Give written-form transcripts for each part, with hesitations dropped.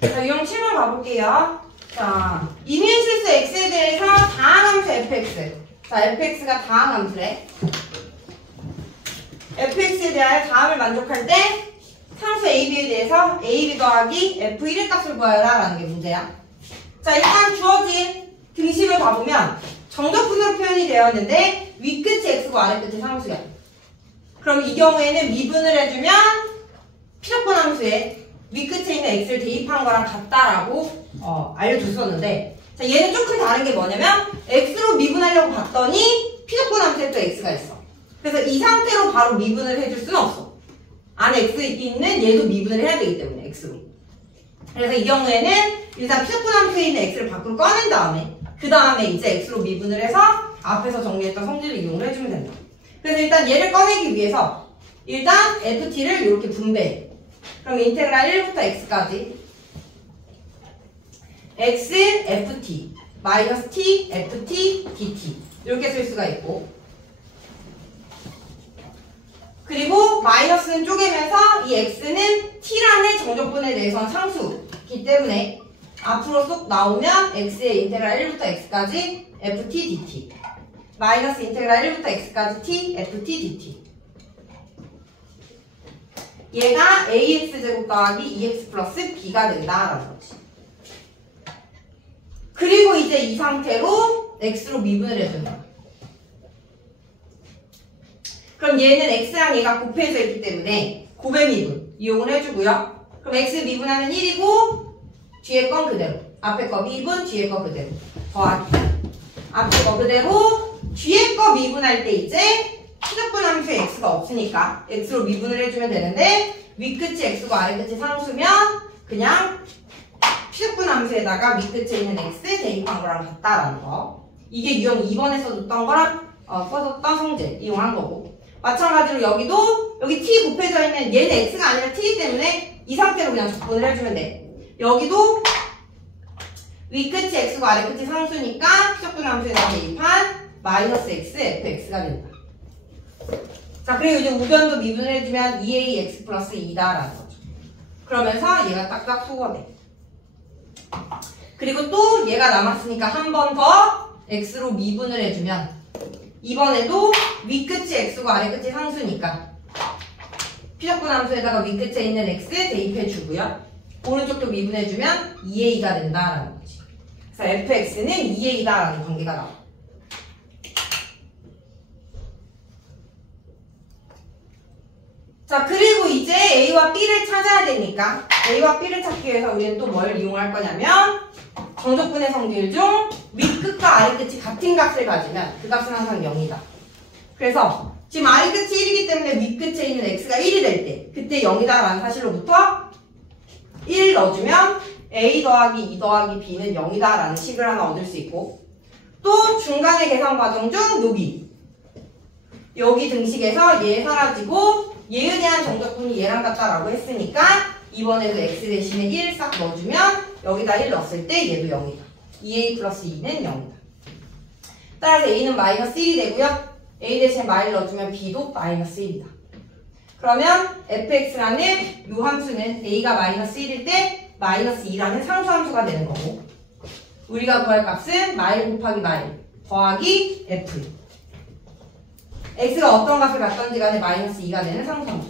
자, 유형 7번 가볼게요. 자, 이민실수 x에 대해서 다항함수 fx. 자, fx가 다항함수래. fx에 대하여 다함을 만족할 때 상수 ab에 대해서 ab 더하기 f1의 값을 구하여라 라는 게 문제야. 자, 일단 주어진 등식을 봐보면 정적분으로 표현이 되었는데 윗끝이 x고 아래끝이 상수야. 그럼 이 경우에는 미분을 해주면 피적분 함수에 윗끝에 있는 x를 대입한 거랑 같다라고 알려줬었는데, 자, 얘는 조금 다른 게 뭐냐면 x로 미분하려고 봤더니 피적분 함수에 또 x가 있어. 그래서 이 상태로 바로 미분을 해줄 수는 없어. 안에 x 있는 얘도 미분을 해야 되기 때문에 x로. 그래서 이 경우에는 일단 피적분 함수에 있는 x를 밖으로 꺼낸 다음에 그 다음에 이제 x로 미분을 해서 앞에서 정리했던 성질을 이용을 해주면 된다. 그래서 일단 얘를 꺼내기 위해서 일단 ft를 이렇게 분배해. 그럼 인테그랄 1부터 x까지 x ft 마이너스 t ft dt 이렇게 쓸 수가 있고, 그리고 마이너스는 쪼개면서 이 x는 t라는 정적분에 대해서는 상수이기 때문에 앞으로 쏙 나오면 x의 인테그랄 1부터 x까지 ft dt 마이너스 인테그랄 1부터 x까지 t ft dt, 얘가 ax제곱 더하기 2x 플러스 b가 된다라는 거지. 그리고 이제 이 상태로 x로 미분을 해준다. 그럼 얘는 x랑 얘가 곱해져 있기 때문에 곱의 미분 이용을 해주고요. 그럼 x 미분하면 1이고 뒤에 건 그대로, 앞에 거 미분, 뒤에 거 그대로 더하기, 앞에 거 그대로, 뒤에 거 미분할 때 이제 피적분 함수에 x가 없으니까 x로 미분을 해주면 되는데, 윗끝이 x고 아래끝이 상수면 그냥 피적분 함수에다가 윗끝에 있는 x 대입한 거랑 같다라는 거. 이게 유형 2번에서 줬던 거랑 써줬던 성질 이용한 거고, 마찬가지로 여기도 여기 t 곱해져 있는 얘는 x가 아니라 t이기 때문에 이 상태로 그냥 적분을 해주면 돼. 여기도 윗끝이 x고 아래끝이 상수니까 피적분 함수에다 대입한 마이너스 x fx가 된다. 자, 그리고 이제 우변도 미분을 해주면 2ax 플러스 2다라는 거죠. 그러면서 얘가 딱딱 소거돼. 그리고 또 얘가 남았으니까 한 번 더 x로 미분을 해주면 이번에도 윗끝이 x고 아래끝이 상수니까 피적분 함수에다가 윗끝에 있는 x 대입해주고요. 오른쪽도 미분해주면 2a가 된다라는 거지. 그래서 fx는 2a다라는 관계가 나와. 자, 그리고 이제 a와 b를 찾아야 되니까 a와 b를 찾기 위해서 우리는 또 뭘 이용할 거냐면 정적분의 성질 중 윗끝과 아래끝이 같은 값을 가지면 그 값은 항상 0이다. 그래서 지금 아래끝이 1이기 때문에 윗끝에 있는 x가 1이 될 때 그때 0이다라는 사실로부터 1 넣어주면 a 더하기 2 더하기 b는 0이다라는 식을 하나 얻을 수 있고, 또 중간의 계산 과정 중 여기 등식에서 얘 사라지고 얘에 대한 정적분이 얘랑 같다라고 했으니까 이번에도 x 대신에 1 싹 넣어주면 여기다 1 넣었을 때 얘도 0이다. 2a 플러스 2는 0이다. 따라서 a는 마이너스 1이 되고요. a 대신에 마이를 넣어주면 b도 마이너스 1이다. 그러면 fx라는 이 함수는 a가 마이너스 1일 때 마이너스 2라는 상수함수가 되는 거고, 우리가 구할 값은 마일 곱하기 마일 더하기 f, x가 어떤 값을 갖던지 간에 마이너스 2가 되는 상수함수.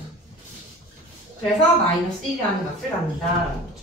그래서 마이너스 1이라는 값을 갖는다 라는 거죠.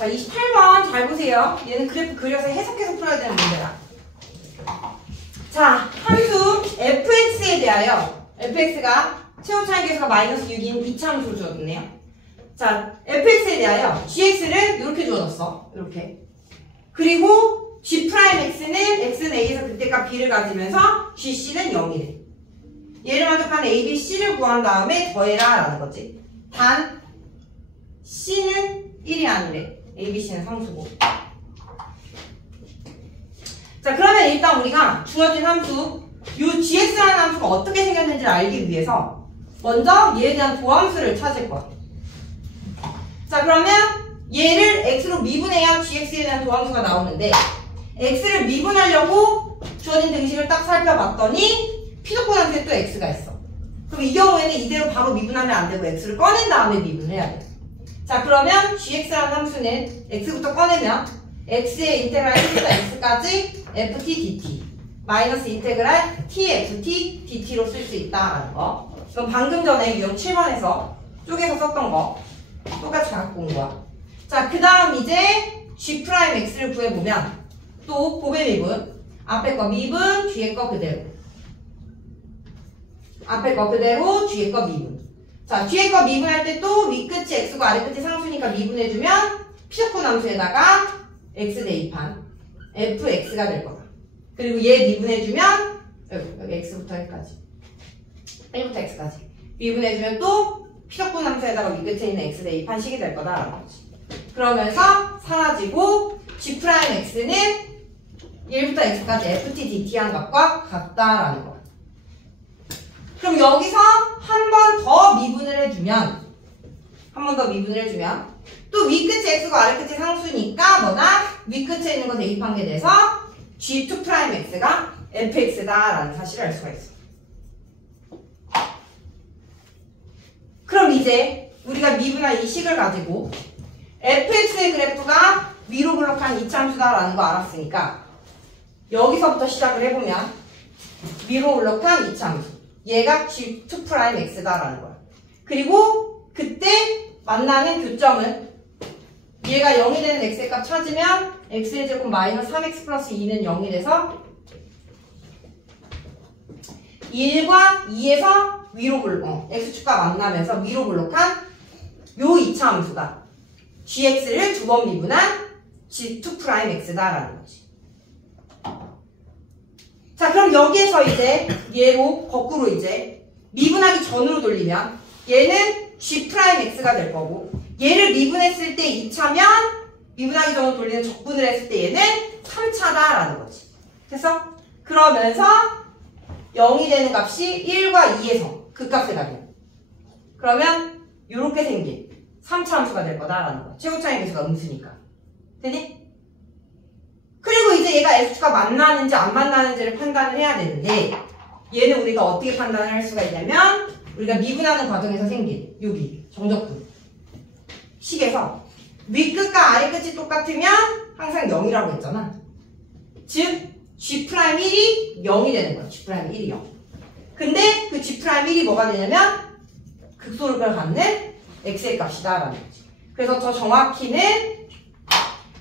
자, 28번 잘 보세요. 얘는 그래프 그려서 해석해서 풀어야 되는 문제야. 자, 함수 fx에 대하여 fx가 최고차이 계수가 마이너스 6인 이차함수로 주어졌네요. 자, fx에 대하여 gx를 이렇게 주어졌어. 이렇게. 그리고 g'x는 x는 a에서 극대값 b를 가지면서 gc는 0이래. 얘를 만족하는 a, b, c를 구한 다음에 더해라 라는 거지. 단 c는 1이 아니래. a, b, c는 상수고. 자, 그러면 일단 우리가 주어진 함수 이 gx라는 함수가 어떻게 생겼는지를 알기 위해서 먼저 얘에 대한 도함수를 찾을 거야. 자, 그러면 얘를 x로 미분해야 gx에 대한 도함수가 나오는데 x를 미분하려고 주어진 등식을 딱 살펴봤더니 피조건함수에 또 x가 있어. 그럼 이 경우에는 이대로 바로 미분하면 안 되고 x를 꺼낸 다음에 미분을 해야 돼. 자, 그러면 gx라는 함수는 x부터 꺼내면 x의 인테그랄 1부터 x까지 ft dt 마이너스 인테그랄 t ft dt로 쓸 수 있다라는 거. 이건 방금 전에 유형 7번에서 쪼개서 썼던 거 똑같이 갖고 온 거야. 자, 그 다음 이제 g'x를 구해보면 또 곱의 미분, 앞에 거 미분, 뒤에 거 그대로. 앞에 거 그대로, 뒤에 거 미분. 자, 뒤에 거 미분할 때 또 윗끝이 x고 아래끝이 상수니까 미분해주면 피조건 함수에다가 x 대입한 fx가 될 거다. 그리고 얘 미분해주면 여기 x부터 여기까지 1부터 x까지 미분해주면 또 피조건 함수에다가 윗끝에 있는 x 대입한 식이 될 거다라는 거지. 그러면서 사라지고 g'x는 1부터 x까지 ft dt한 값과 같다라는 거. 그럼 여기서 한 번 더 미분을 해주면 또 윗끝이 x고 아래끝이 상수니까 뭐다? 윗끝에 있는 거 대입한 게 돼서 g2'x가 fx다라는 사실을 알 수가 있어. 그럼 이제 우리가 미분한 이 식을 가지고 fx의 그래프가 위로 블록한 이차함수다라는 거 알았으니까 여기서부터 시작을 해보면 위로 블록한 이차함수 얘가 g2'x다라는 거야. 그리고 그때 만나는 교점은 얘가 0이 되는 x의 값 찾으면 x의 제곱 마이너스 3x 플러스 2는 0이 돼서 1과 2에서 위로 x축과 만나면서 위로 블록한 요 2차 함수가 gx를 두 번 미분한 g2'x다라는 거지. 자, 그럼 여기에서 이제 얘로 거꾸로 이제 미분하기 전으로 돌리면 얘는 g'x가 될 거고 얘를 미분했을 때 2차면 미분하기 전으로 돌리는 적분을 했을 때 얘는 3차다라는 거지. 됐어? 그러면서 0이 되는 값이 1과 2에서 그 값을 가면 그러면 요렇게 생긴 3차 함수가 될 거다라는 거야. 최고차이 계수가 음수니까. 되니? 그리고 이제 얘가 x축과 만나는지 안 만나는지를 판단을 해야 되는데 얘는 우리가 어떻게 판단을 할 수가 있냐면 우리가 미분하는 과정에서 생긴 여기 정적분 식에서 윗끝과 아래끝이 똑같으면 항상 0이라고 했잖아. 즉 G'1이 0이 되는 거야. G'1이 0. 근데 그 G'1이 뭐가 되냐면 극소를 갖는 x의 값이다 라는 거지. 그래서 더 정확히는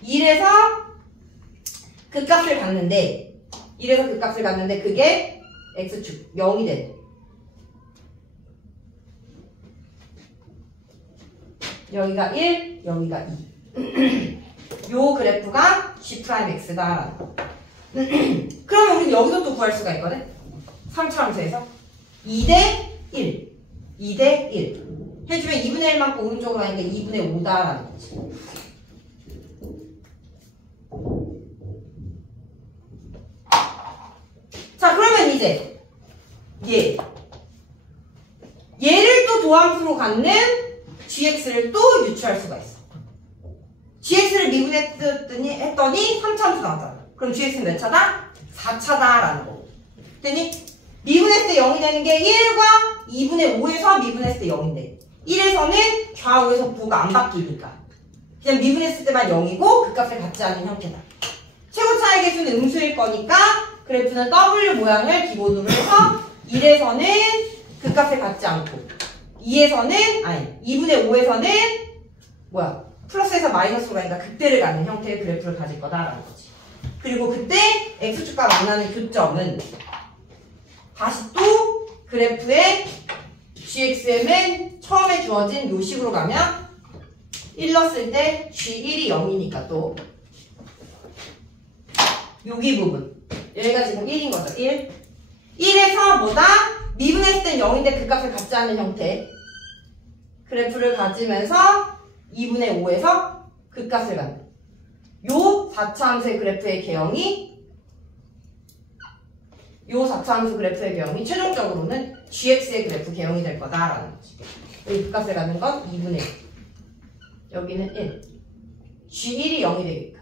1에서 그 값을 갖는데 그게 x축 0이 되는 여기가 1, 여기가 2 요 그래프가 G'x다라는 거. 그러면 우리 여기서 또 구할 수가 있거든. 3차 함수에서 2대 1 2대 1 해주면 2분의 1만큼 오른쪽으로 하니까 2분의 5다라는 거지. 자, 그러면 이제 얘를 또 도함수로 갖는 gx를 또 유추할 수가 있어. gx를 미분했더니 3차 함수 나왔잖아. 그럼 gx는 몇 차다? 4차다라는 거. 됐니? 미분했을 때 0이 되는 게 1과 2분의 5에서 미분했을 때 0인데 1에서는 좌우에서 부호가 안 바뀌니까 그냥 미분했을 때만 0이고 그 값을 갖지 않은 형태다. 최고차이 계수는 음수일 거니까 그래프는 W 모양을 기본으로 해서 1에서는 그 값을 갖지 않고 2분의 5에서는 플러스에서 마이너스로 가니까 극대를 갖는 형태의 그래프를 가질 거다라는 거지. 그리고 그때 x축과 만나는 교점은 다시 또 그래프의 gx의 맨 처음에 주어진 요 식으로 가면 1 넣었을 때 g1이 0이니까 또 여기 부분 여기가 지금 1인 거죠. 1. 1에서 뭐다? 미분했을 땐 0인데 그 값을 갖지 않는 형태 그래프를 가지면서 2분의 5에서 그 값을 갖는 요 4차 함수의 그래프의 개형이 최종적으로는 gx의 그래프 개형이 될 거다라는 거지. 여기 그 값을 갖는 건 2분의 1. 여기는 1. g1이 0이 되니까.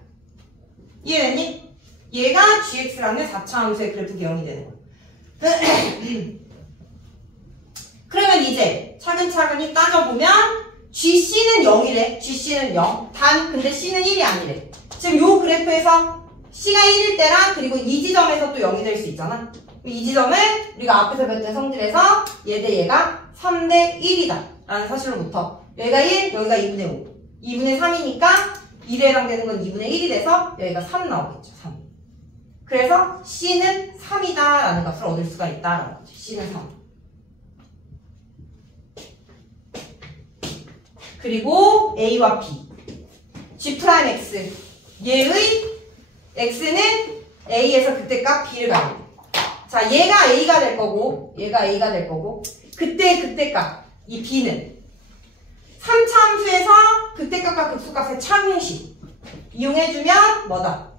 이해됐니? 얘가 gx라는 4차 함수의 그래프 개형이 되는 거야. 그러면 이제 차근차근히 따져보면 GC는 0이래. GC는 0. 근데 C는 1이 아니래. 지금 요 그래프에서 C가 1일 때랑 그리고 이 지점에서 또 0이 될 수 있잖아. 이 지점을 우리가 앞에서 배웠던 성질에서 얘 대 얘가 3대 1이다 라는 사실로부터 여기가 1, 여기가 2분의 5. 2분의 3이니까 1에 해당되는 건 2분의 1이 돼서 여기가 3 나오겠죠. 3. 그래서 C는 3이다 라는 값을 얻을 수가 있다라는 거지. C는 3. 그리고 A와 B G'X 얘의 X는 A에서 그때값 B를 가는 거야. 자, 얘가 A가 될 거고 그때값 이 B는 3차 함수에서 그때값과 극소값의 차공식 이용해주면 뭐다?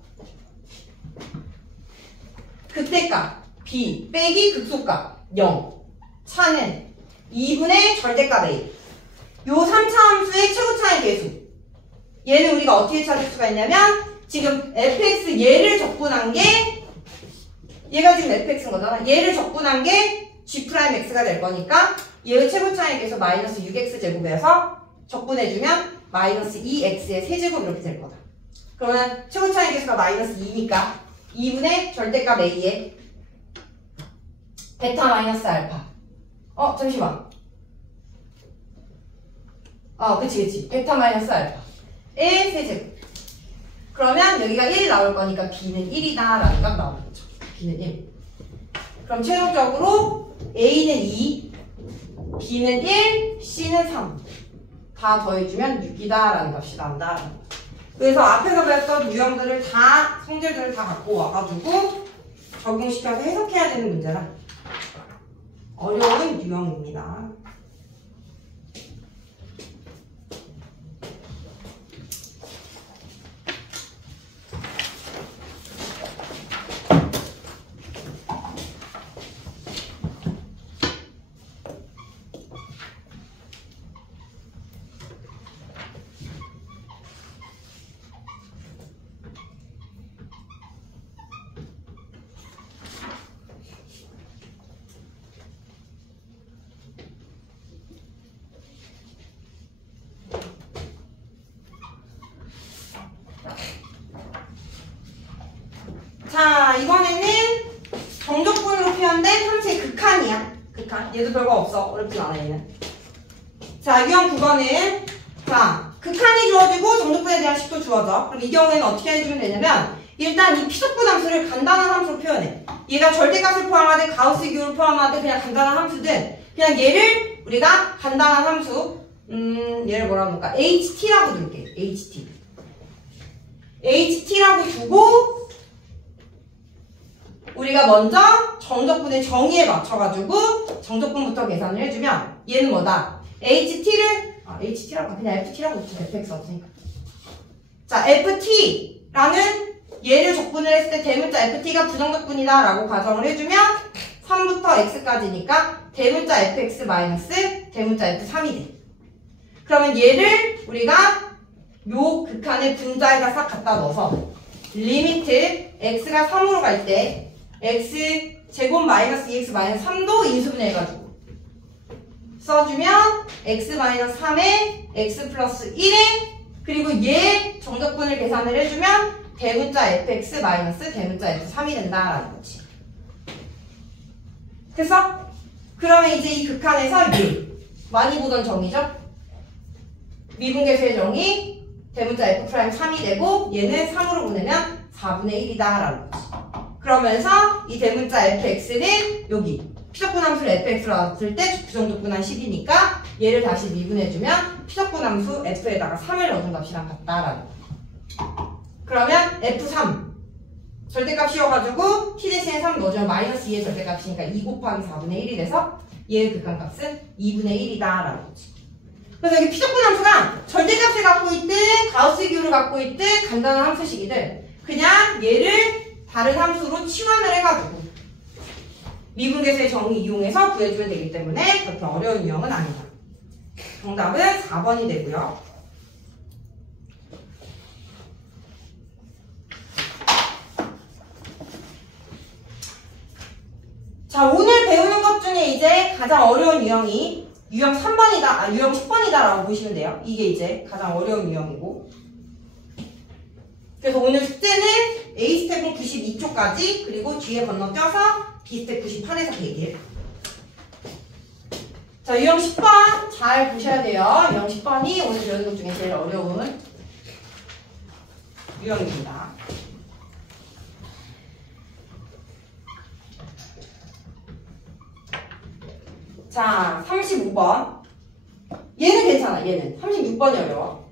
그때값 B 빼기 극소값 0 차는 2분의 절대값 A 요 3차 함수의 최고차의 계수 얘는 우리가 어떻게 찾을 수가 있냐면 지금 fx 얘를 적분한 게 얘가 지금 fx인 거잖아. 얘를 적분한 게 g'x가 될 거니까 얘의 최고차의 계수 마이너스 6x 제곱에서 적분해주면 마이너스 2x의 세제곱 이렇게 될 거다. 그러면 최고차의 계수가 마이너스 2니까 2분의 절대값 a에 베타 마이너스 알파 잠시만 그치 베타 마이너스 알파의 세제곱 그러면 여기가 1 나올 거니까 b는 1이다 라는 값 나오겠죠. b는 1 그럼 최종적으로 a는 2 b는 1 c는 3 다 더해주면 6이다 라는 값이 나온다. 그래서 앞에서 배웠던 유형들을 다 성질들을 다 갖고 와가지고 적용시켜서 해석해야 되는 문제라 어려운 유형입니다. 자, 이번에는 정적분으로 표현된 함수의 극한이야. 극한. 얘도 별거 없어. 어렵진 않아, 얘는. 자, 유형 9번은 자, 극한이 주어지고 정적분에 대한 식도 주어져. 그럼 이 경우에는 어떻게 해주면 되냐면 일단 이 피속분 함수를 간단한 함수로 표현해. 얘가 절대값을 포함하되 가우스 기호를 포함하되 그냥 간단한 함수든 그냥 얘를 우리가 간단한 함수 얘를 뭐라고 볼까? HT라고 둘게. HT라고 두고 우리가 먼저 정적분의 정의에 맞춰가지고 정적분부터 계산을 해주면 얘는 뭐다? HT라고 그냥 FT라고 붙여. FX 없으니까. 자, FT라는 얘를 적분을 했을 때 대문자 FT가 부정적분이다 라고 가정을 해주면 3부터 X까지니까 대문자 FX 마이너스 대문자 F3이 돼. 그러면 얘를 우리가 요 극한의 분자에다 싹 갖다 넣어서 리미트 X가 3으로 갈 때 x 제곱 마이너스 2x 마이너스 3도 인수분해해가지고 써주면 x 마이너스 3에 x 플러스 1에 그리고 얘 정적분을 계산을 해주면 대문자 fx 마이너스 대문자 f3이 된다라는 거지. 됐어? 그러면 이제 이 극한에서 많이 보던 정의죠? 미분계수의 정의 대문자 F'3이 되고 얘는 3으로 보내면 4분의 1이다 라는 거지. 그러면서 이 대문자 fx는 여기 피적분 함수를 fx로 놨을 때 부정적분한 10이니까 얘를 다시 미분해주면 피적분 함수 f에다가 3을 넣은 값이랑 같다라는 거. 그러면 f3 절대값이어가지고 t 대신에 3 넣어주면 마이너스 2의 절대값이니까 2 곱하기 4분의 1이 돼서 얘의 극한값은 2분의 1이다 라는 거지. 그래서 여기 피적분 함수가 절대값을 갖고 있든 가우스 기호를 갖고 있든 간단한 함수식이든 그냥 얘를 다른 함수로 치환을 해가지고 미분계수의 정의 이용해서 구해주면 되기 때문에 그렇게 어려운 유형은 아니다. 정답은 4번이 되고요. 자, 오늘 배우는 것 중에 이제 가장 어려운 유형이 유형 3번이다, 유형 10번이다 라고 보시면 돼요. 이게 이제 가장 어려운 유형이고. 그래서 오늘 숙제는 A 스텝은 92초까지, 그리고 뒤에 건너뛰어서 B 스텝 98에서 100일. 자, 유형 10번 잘 보셔야 돼요. 유형 10번이 오늘 배우는 것 중에 제일 어려운 유형입니다. 자, 35번. 얘는 괜찮아, 얘는. 36번이 어려워.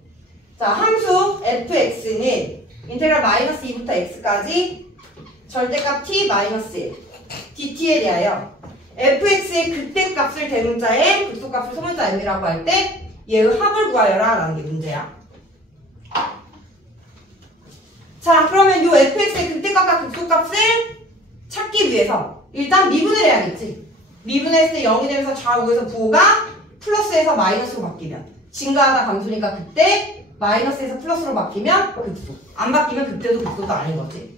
자, 함수 fx는 인테그랄 마이너스 2부터 x까지 절대값 t 마이너스 1 dt에 대하여 fx의 극대값을 대문자에 극소값을 소문자 m이라고 할 때 얘의 합을 구하여라 라는 게 문제야. 자, 그러면 이 fx의 극대값과 극소값을 찾기 위해서 일단 미분을 해야겠지. 미분했을 때 0이 되면서 좌우에서 부호가 플러스에서 마이너스로 바뀌면 증가하다 감소니까 그때 마이너스에서 플러스로 바뀌면 극소. 안 바뀌면 그때도 극소도 아닌 거지.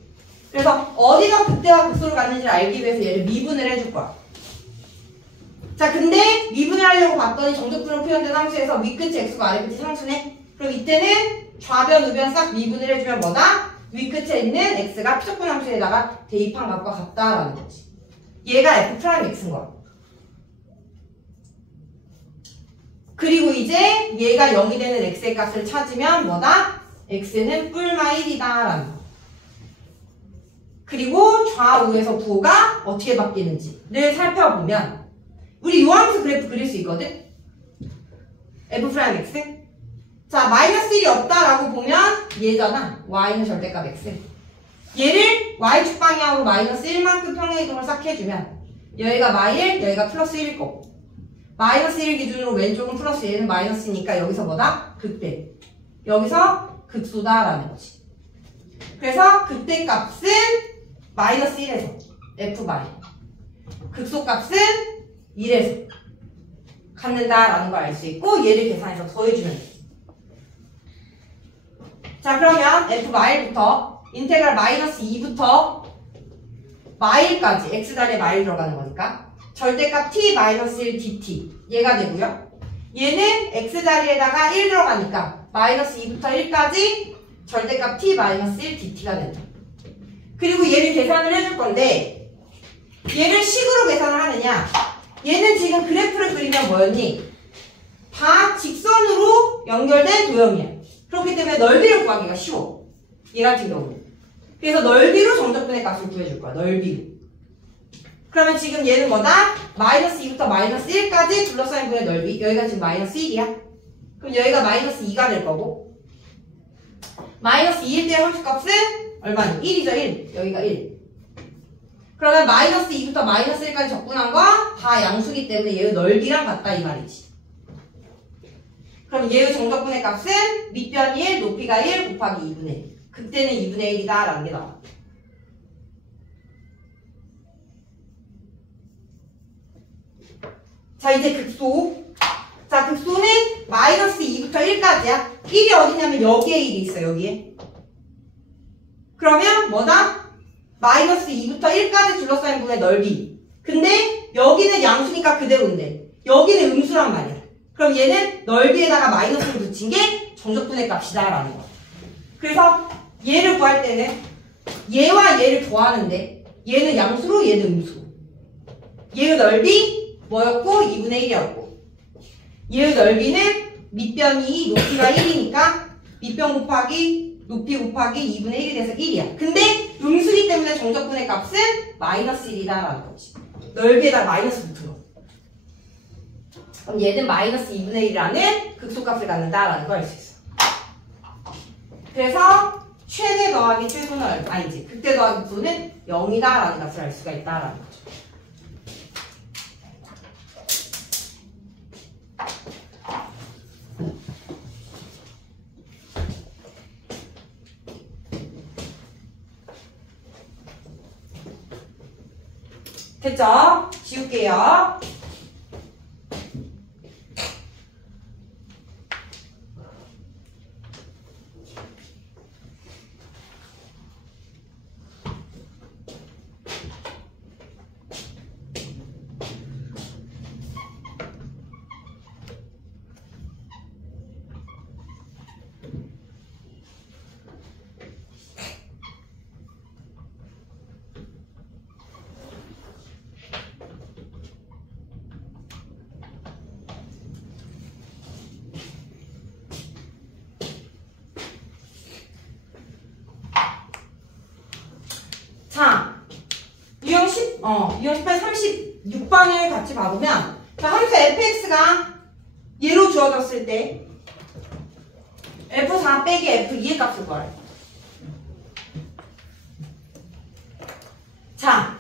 그래서 어디가 극대와 극소를 갖는지를 알기 위해서 얘를 미분을 해줄 거야. 자, 근데 미분을 하려고 봤더니 정적분으로 표현된 함수에서 윗끝이 x고 아래끝이 상수네. 그럼 이때는 좌변, 우변 싹 미분을 해주면 뭐다? 윗끝에 있는 x가 피적분 함수에다가 대입한 값과 같다라는 거지. 얘가 f'x인 거야. 그리고 이제 얘가 0이 되는 x의 값을 찾으면 뭐다? x는 뿔마 1이다 라는 거. 그리고 좌우에서 부호가 어떻게 바뀌는지를 살펴보면 우리 요 함수 그래프 그릴 수 있거든? f'x. 자, 마이너스 1이 없다라고 보면 얘잖아. y는 절대값 x. 얘를 y축 방향으로 마이너스 1만큼 평행이동을 싹 해주면 여기가 마일, 여기가 플러스 1일 거고 마이너스 1 기준으로 왼쪽은 플러스 얘는 마이너스니까 여기서 뭐다? 극대. 여기서 극소다라는 거지. 그래서 극대값은 마이너스 1에서 f마일, 극소값은 1에서 갖는다라는 걸 알 수 있고 얘를 계산해서 더해주면 돼. 자, 그러면 f마일부터 인테그랄 마이너스 2부터 마일까지 x자리에 마일 들어가는 거니까 절대값 t 마이너스 1 dt 얘가 되고요. 얘는 x자리에다가 1 들어가니까 마이너스 2부터 1까지 절대값 t 마이너스 1 dt가 된다. 그리고 얘를 계산을 해줄 건데 얘를 식으로 계산을 하느냐, 얘는 지금 그래프를 그리면 뭐였니? 다 직선으로 연결된 도형이야. 그렇기 때문에 넓이를 구하기가 쉬워. 얘 같은 경우는. 그래서 넓이로 정적분의 값을 구해줄 거야. 넓이로. 그러면 지금 얘는 뭐다? 마이너스 2부터 마이너스 1까지 둘러싸인 분의 넓이. 여기가 지금 마이너스 1이야. 그럼 여기가 마이너스 2가 될 거고 마이너스 2일 때의 함수값은 얼마니? 1이죠. 1. 여기가 1. 그러면 마이너스 2부터 마이너스 1까지 적분한 거 다 양수기 때문에 얘의 넓이랑 같다 이 말이지. 그럼 얘의 정적분의 값은 밑변이 1, 높이가 1 곱하기 2분의 1. 그때는 2분의 1이다 라는 게 나와. 자, 이제 극소. 자, 극소는 마이너스 2부터 1까지야. 1이 어디냐면 여기에 1이 있어, 여기에. 그러면 뭐다? 마이너스 2부터 1까지 둘러싸인 분의 넓이. 근데 여기는 양수니까 그대로인데 여기는 음수란 말이야. 그럼 얘는 넓이에다가 마이너스를 붙인 게 정적분의 값이다 라는 거야. 그래서 얘를 구할 때는 얘와 얘를 더하는데 얘는 양수로 얘는 음수로. 얘의 넓이 뭐였고? 2분의 1이었고 얘의 넓이는 밑변이 높이가 1이니까 밑변 곱하기 높이 곱하기 2분의 1이 돼서 1이야. 근데 음수기 때문에 정적분의 값은 마이너스 1이다라는 거지. 넓이에다 마이너스 붙은 거. 그럼 얘는 마이너스 2분의 1이라는 극소값을 갖는다라는 걸 알 수 있어. 그래서 최대 더하기 최소는 아니지. 극대 더하기 부는 0이다라는 값을 알 수가 있다라는 거죠. 됐죠? 지울게요. 자, 유형 18, 36번을 같이 봐보면, 자, 함수 fx가 얘로 주어졌을 때, f4 빼기 f2의 값을 구하래. 자,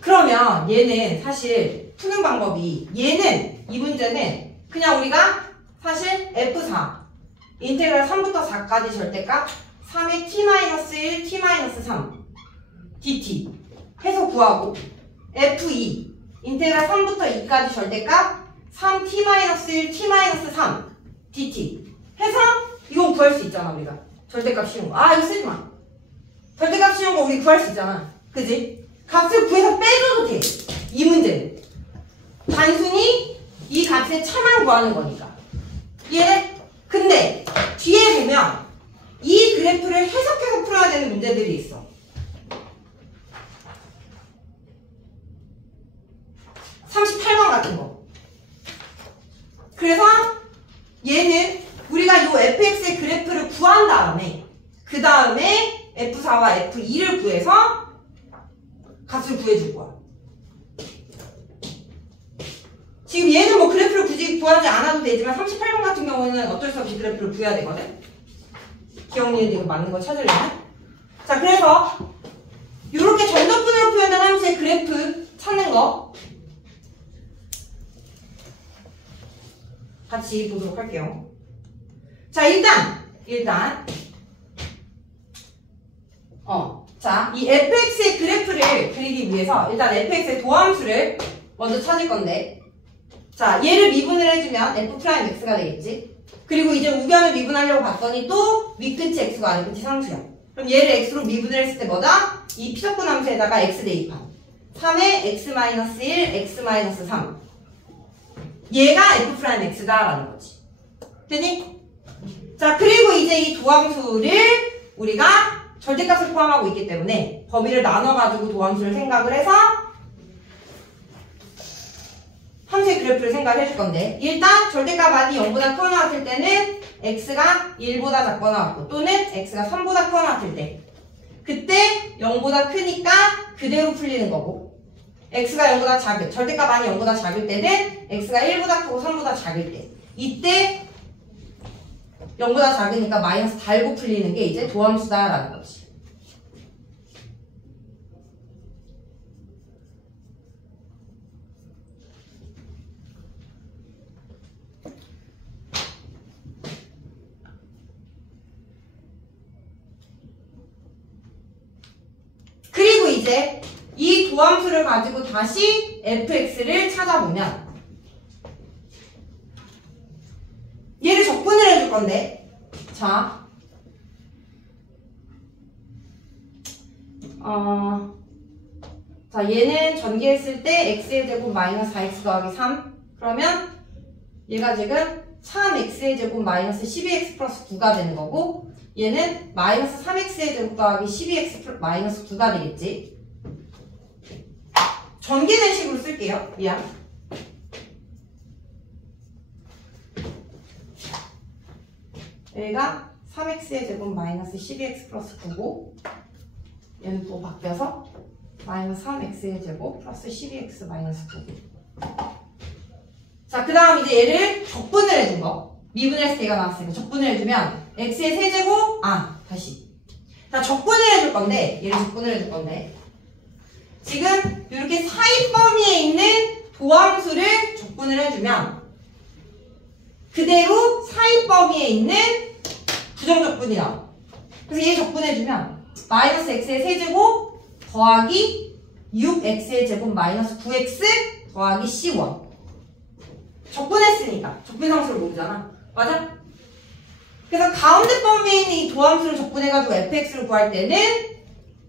그러면 얘는 사실 푸는 방법이, 얘는, 이 문제는 그냥 우리가 사실 f4, 인테그랄 3부터 4까지 절대값, 3의 t-1, t-3 dt 해서 구하고 f2 인테그랄 3부터 2까지 절대값 3t-1, t-3 dt 해서 이건 구할 수 있잖아. 우리가 절대값 쉬운 거. 이거 쓰지마. 절대값 쉬운 거 우리 구할 수 있잖아. 그지? 값을 구해서 빼줘도 돼. 이 문제는 단순히 이 값의 차만 구하는 거니까. 이해돼? 근데 뒤에 보면 이 그래프를 해석해서 풀어야 되는 문제들이 있어. 같은 거. 그래서 얘는 우리가 이 fx의 그래프를 구한 다음에 그 다음에 f4와 f2를 구해서 값을 구해줄 거야. 지금 얘는 뭐 그래프를 굳이 구하지 않아도 되지만 38번 같은 경우는 어쩔 수 없이 그래프를 구해야 되거든. 기억니은 이거 맞는 거 찾으려면. 자, 그래서 이렇게 전적분으로 표현된 함수의 그래프 찾는 거 같이 보도록 할게요. 자, 일단 자, 이 fx의 그래프를 그리기 위해서 일단 fx의 도함수를 먼저 찾을 건데, 자, 얘를 미분을 해주면 f'x가 되겠지. 그리고 이제 우변을 미분하려고 봤더니 또 윗끝이 x고 아래끝이 상수야. 그럼 얘를 x로 미분을 했을 때 뭐다? 이 피적분 함수에다가 x 대입한 3의 x-1, x-3 얘가 f'x다 라는 거지. 됐니? 자, 그리고 이제 이 도함수를 우리가 절대값을 포함하고 있기 때문에 범위를 나눠가지고 도함수를 생각을 해서 함수의 그래프를 생각을 해줄 건데, 일단 절대값 많이 0보다 커 나왔을 때는 x가 1보다 작거 나왔고 또는 x가 3보다 커 나왔을 때 그때 0보다 크니까 그대로 풀리는 거고, x가 0보다 작을, 절대값 많이 0보다 작을 때는 x가 1보다 크고 3보다 작을 때 이때 0보다 작으니까 마이너스 달고 풀리는 게 이제 도함수다라는 거지. 그리고 이제 이 도함수를 가지고 다시 fx를 찾아보면 얘를 적분을 해줄 건데, 자, 자, 얘는 전개했을 때 x의 제곱 마이너스 4x 더하기 3 그러면 얘가 지금 3x의 제곱 마이너스 12x 플러스 9가 되는 거고, 얘는 마이너스 3x의 제곱 더하기 12x 마이너스 9가 되겠지. 전개된 식으로 쓸게요. 미안. 여기가 3x의 제곱 마이너스 12x 플러스 9고 얘는 또 바뀌어서 마이너스 3x의 제곱 플러스 12x 마이너스 9고. 자, 그 다음 이제 얘를 적분을 해준 거. 미분했을 때 얘가 나왔으니까 적분을 해주면 x의 세제곱, 다시. 자, 적분을 해줄 건데, 얘를 적분을 해줄 건데, 지금 이렇게 사이 범위에 있는 도함수를 적분을 해주면 그대로 사이 범위에 있는 부정적분이 나와. 그래서 얘 적분해주면 마이너스 x의 세제곱 더하기 6x의 제곱 마이너스 9x 더하기 c1. 적분했으니까 적분상수를 모르잖아. 맞아? 그래서 가운데 범위에 있는 이 도함수를 적분해가지고 fx를 구할 때는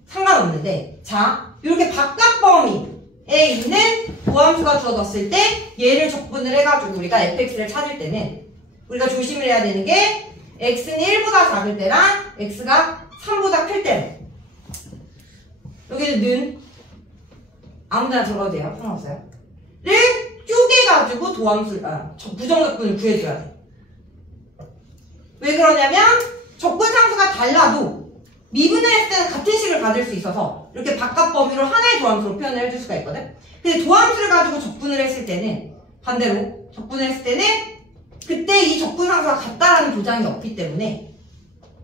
상관없는데, 자, 이렇게 바깥 범위에 있는 도함수가 주어졌을 때 얘를 적분을 해가지고 우리가 fx를 찾을 때는 우리가 조심을 해야 되는 게 x는 1보다 작을 때랑 x가 3보다 클 때는, 여기는 는 아무데나 들어가도 돼요. 상관없어요. 를 쪼개가지고 도함수, 부정적분을 구해줘야 돼. 왜 그러냐면 적분상수가 달라도 미분을 했을 때는 같은 식을 가질 수 있어서 이렇게 바깥 범위로 하나의 도함수로 표현을 해줄 수가 있거든. 근데 도함수를 가지고 적분을 했을 때는 반대로 적분을 했을 때는 그때 이 적분상수가 같다라는 도장이 없기 때문에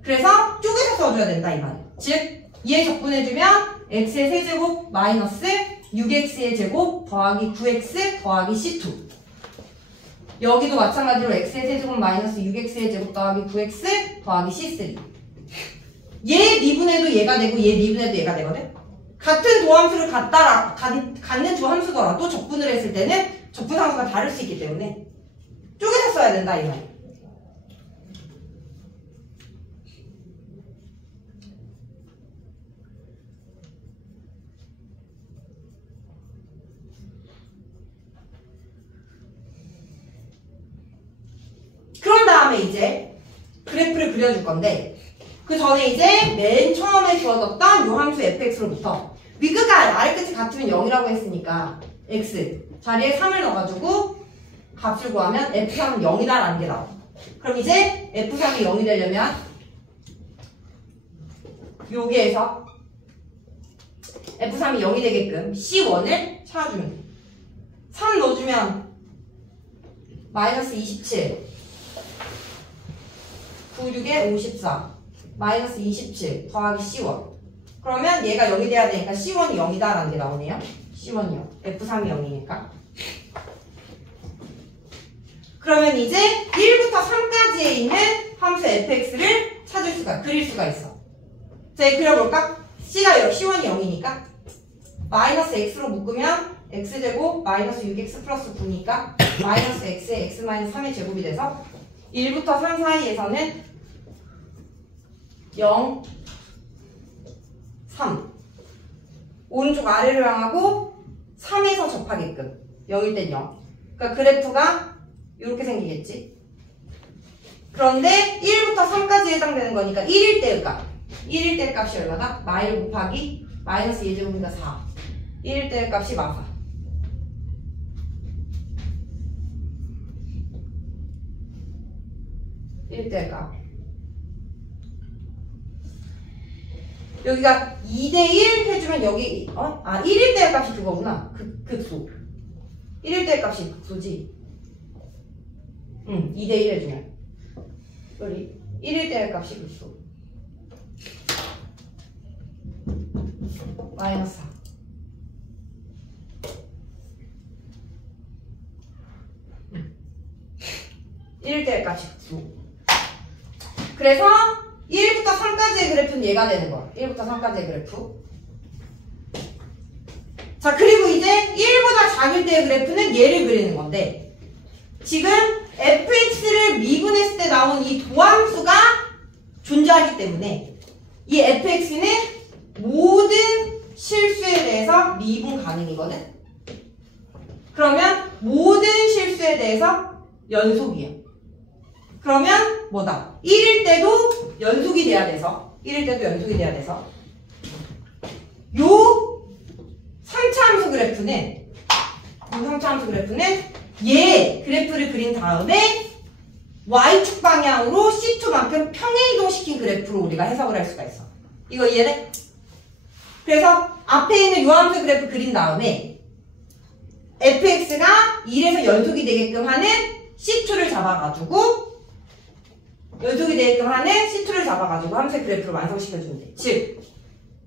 그래서 쪼개서 써줘야 된다 이 말이야. 즉 얘 적분해주면 x의 세제곱 마이너스 6x의 제곱 더하기 9x 더하기 c2. 여기도 마찬가지로 x의 세제곱 마이너스 6x의 제곱 더하기 9x 더하기 c3. 얘 미분해도 얘가 되고 얘 미분해도 얘가 되거든. 같은 도함수를 갖는 두 함수더라도 적분을 했을 때는 적분상수가 다를 수 있기 때문에 쪼개서 써야 된다 이 말이야. 그런 다음에 이제 그래프를 그려줄 건데 그 전에 이제 맨 처음에 주어졌던 요 함수 fx로부터 위끝과 아래끝이 같으면 0이라고 했으니까 x 자리에 3을 넣어가지고 값을 구하면 f3은 0이다라는 게 나와. 그럼 이제 f3이 0이 되려면 여기에서 f3이 0이 되게끔 c1을 찾아주면 돼. 3 넣어주면 마이너스 27 96에 54 마이너스 27 더하기 C1. 그러면 얘가 0이 돼야 되니까 C1이 0이다 라는 게 나오네요. C1이 0 F3이 0이니까. 그러면 이제 1부터 3까지에 있는 함수 fx를 그릴 수가 있어. 자, 그려볼까? C1이 0이니까 마이너스 x로 묶으면 x제곱 마이너스 6x 플러스 9니까 마이너스 x에 x 마이너스 3의 제곱이 돼서 1부터 3 사이에서는 0, 3 오른쪽 아래를 향하고 3에서 접하게끔 0일 땐 0. 그러니까 그래프가 이렇게 생기겠지. 그런데 1부터 3까지 해당되는 거니까 1일 때의 값 1일 때의 값이 얼마다? 마일 곱하기 마이너스 2제곱이니까 4 1일 때의 값이 마사. 일대가 여기가 2대1 해주면 여기 1일대의 값이 그거구나. 극소 1일대의 값이 극소지. 2대1 해주면 여기 1일대의 값이 극소 마이너스 4 1일대의 값이 극소. 그래서 1부터 3까지의 그래프는 얘가 되는 거야. 1부터 3까지의 그래프. 자, 그리고 이제 1보다 작을 때의 그래프는 얘를 그리는 건데 지금 fx를 미분했을 때 나온 이 도함수가 존재하기 때문에 이 fx는 모든 실수에 대해서 미분 가능이거든. 그러면 모든 실수에 대해서 연속이야. 그러면 뭐다? 1일 때도 연속이 돼야 돼서 1일 때도 연속이 돼야 돼서 요 3차 함수 그래프는 얘 그래프를 그린 다음에 Y축 방향으로 C2만큼 평행이동시킨 그래프로 우리가 해석을 할 수가 있어. 이거 이해돼? 그래서 앞에 있는 요 함수 그래프 그린 다음에 fx가 1에서 연속이 되게끔 하는 C2를 잡아가지고 함수의 그래프를 완성시켜주면 돼. 즉,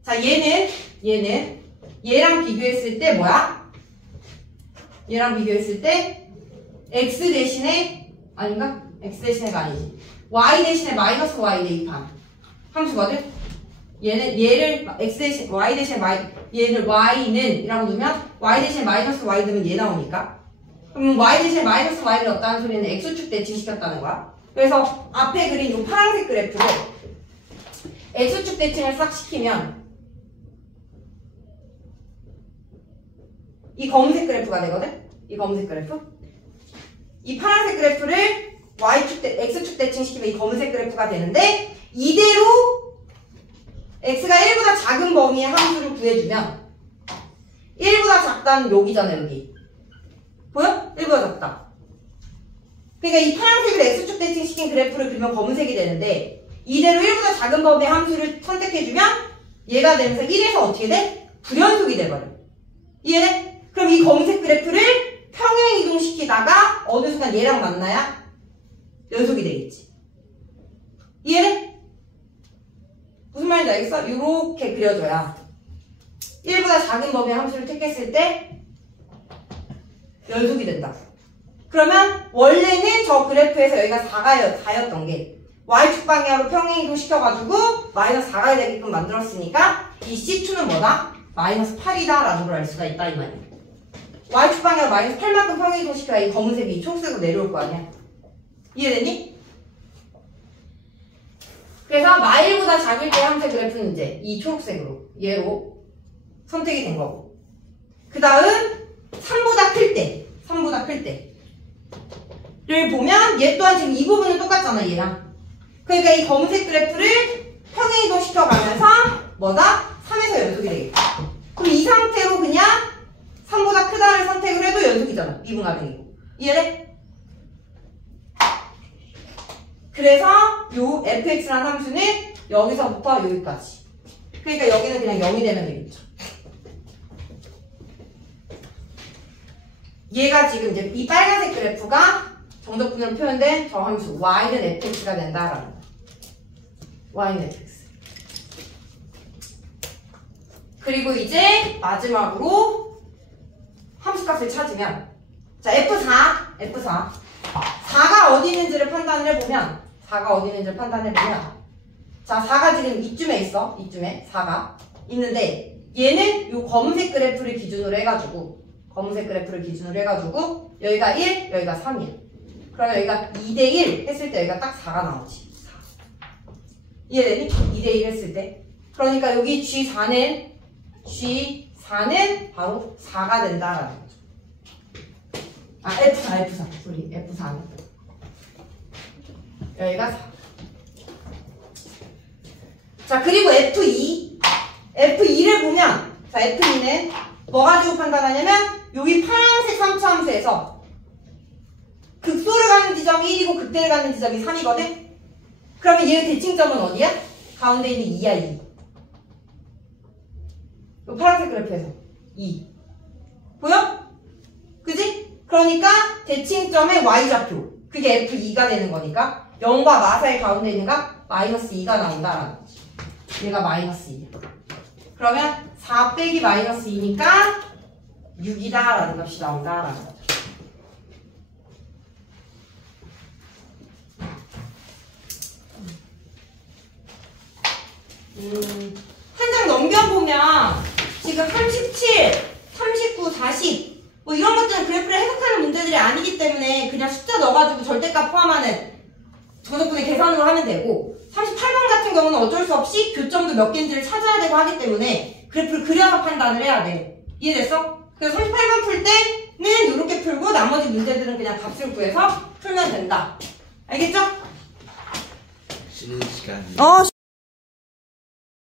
자 얘는 얘랑 비교했을 때 뭐야? 얘랑 비교했을 때 x 대신에 아닌가? x 대신에가 아니지. y 대신에 마이너스 y 대입한 함수거든? 얘를 x 대신 y 대신에 얘를 y는 이라고 두면 y 대신에 마이너스 y 넣으면 얘 나오니까. 그럼 y 대신에 마이너스 y를 넣었다는 소리는 x축 대칭시켰다는 거야. 그래서 앞에 그린 이 파란색 그래프를 x축 대칭을 싹 시키면 이 검은색 그래프가 되거든? 이 검은색 그래프? 이 파란색 그래프를 x축 대칭시키면 이 검은색 그래프가 되는데 이대로 x가 1보다 작은 범위의 함수를 구해주면 1보다 작다는 여기잖아 여기. 보여? 1보다 작다. 그러니까 이 파란색을 x축 대칭시킨 그래프를 그리면 검은색이 되는데 이대로 1보다 작은 범위의 함수를 선택해주면 얘가 되면서 1에서 어떻게 돼? 불연속이 돼버려. 이해돼? 그럼 이 검은색 그래프를 평행 이동시키다가 어느 순간 얘랑 만나야 연속이 되겠지. 이해돼? 무슨 말인지 알겠어? 이렇게 그려줘야 1보다 작은 범위의 함수를 택했을 때 연속이 된다. 그러면 원래는 저 그래프에서 여기가 4였던 게 y축 방향으로 평행 이동시켜가지고 마이너스 4가 되게끔 만들었으니까 이 C2는 뭐다? 마이너스 8이다 라는 걸 알 수가 있다 이 말이야. y축 방향으로 마이너스 8만큼 평행 이동시켜야 이 검은색이 이 초록색으로 내려올 거 아니야. 이해되니? 그래서 마일보다 작을 때 함수의 그래프는 이제 이 초록색으로 얘로 선택이 된 거고, 그 다음 3보다 클 때를 보면 얘 또한 지금 이 부분은 똑같잖아 얘랑. 그러니까 이 검은색 그래프를 평행 이동시켜가면서 뭐다? 3에서 연속이 되겠다. 그럼 이 상태로 그냥 3보다 크다를 선택을 해도 연속이잖아. 미분가능이고. 이해돼? 그래서 요 fx라는 함수는 여기서부터 여기까지. 그러니까 여기는 그냥 0이 되면 되겠죠. 얘가 지금 이제 이 빨간색 그래프가 정적분으로 표현된 저 함수 y는 fx가 된다라는 거. y는 fx. 그리고 이제 마지막으로 함수값을 찾으면 자 F4 4가 어디 있는지를 판단을 해보면 자 4가 지금 이쯤에 있어. 이쯤에 4가 있는데 얘는 요 검은색 그래프를 기준으로 해가지고 여기가 1 여기가 3이야. 그러면 여기가 2대1 했을 때 여기가 딱 4가 나오지. 4. 이해되니? 2대1 했을 때. 그러니까 여기 G4는 바로 4가 된다라는 거죠. 아, F4. 소리, F4는. 여기가 4. 자, 그리고 F2를 보면, 자, F2는 뭐 가지고 판단하냐면, 여기 파란색 3차 함수에서 극소를 가는 지점이 1이고 극대를 가는 지점이 3이거든? 그러면 얘의 대칭점은 어디야? 가운데 있는 2야, 2. 이 파란색 그래프에서 2. 보여? 그지? 그러니까 대칭점의 y좌표. 그게 F2가 되는 거니까 0과 마사의 가운데 있는가? 마이너스 2가 나온다라는 거지. 얘가 마이너스 2야. 그러면 4 빼기 마이너스 2니까 6이다 라는 값이 나온다라는 거죠. 한 장 넘겨보면 지금 37, 39, 40 뭐 이런 것들은 그래프를 해석하는 문제들이 아니기 때문에 그냥 숫자 넣어가지고 절대값 포함하는 정적분의 계산으로 하면 되고 38번 같은 경우는 어쩔 수 없이 교점도 몇 개인지를 찾아야 되고 하기 때문에 그래프를 그려서 판단을 해야 돼. 이해됐어? 그래서 38번 풀 때는 이렇게 풀고 나머지 문제들은 그냥 값을 구해서 풀면 된다. 알겠죠? 쉬는 시간.